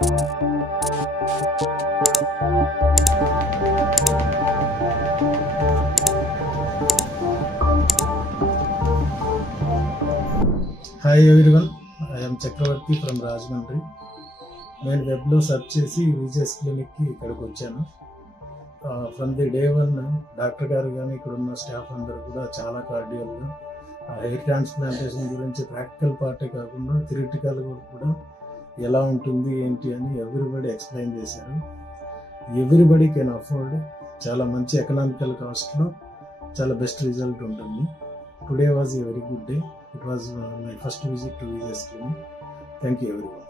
Hi everyone, I'm Chakravarthy from Rajahmundry. నేను వెబ్లో search చేసి విజేఎస్ క్లినిక్కి ఇక్కడికి వచ్చాను. From the day one doctor గారు కానీ ఇక్కడ ఉన్న స్టాఫ్ అందరూ కూడా చాలా కార్డియల్గా హెయిర్ ట్రాన్స్ప్లాంటేషన్ గురించి ప్రాక్టికల్ పార్టే కాకుండా థియరిటికల్ కూడా ఎలా ఉంటుంది ఏంటి అని ఎవ్రీబడి ఎక్స్ప్లెయిన్ చేశారు. ఎవ్రీబడి కెన్ అఫోర్డ్, చాలా మంచి ఎకనామికల్ కాస్ట్లో చాలా బెస్ట్ రిజల్ట్ ఉంటుంది. Today was a very good day. It was my first visit to VJS Clinic. Thank you everyone.